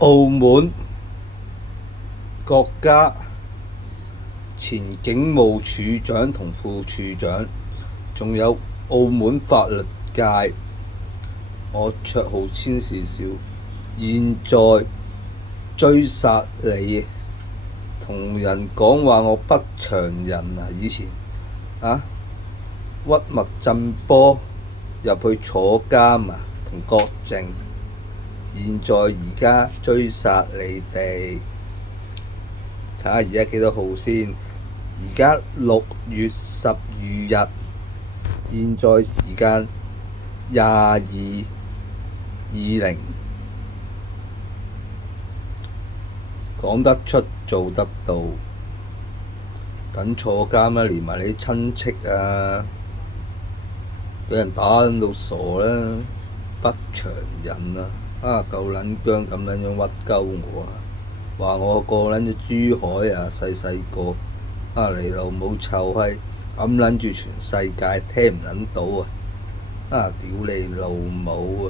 澳門國家前警務處長同副處長，仲有澳門法律界，我綽號千事少，現在追殺你，同人講話我不祥人啊！以前屈脈震波入去坐監啊，同郭靖，現在而家追殺你哋，睇下而家幾多號先？而家6月12日，現在時間22:20，講得出做得到，等坐監啦，連埋你親戚啊，俾人打到傻啦，不祥人啊！夠撚薑咁撚樣屈鳩我啊！話我個撚咗珠海啊，細細個你老母臭閪，咁撚住全世界聽唔撚到啊！屌你老母啊！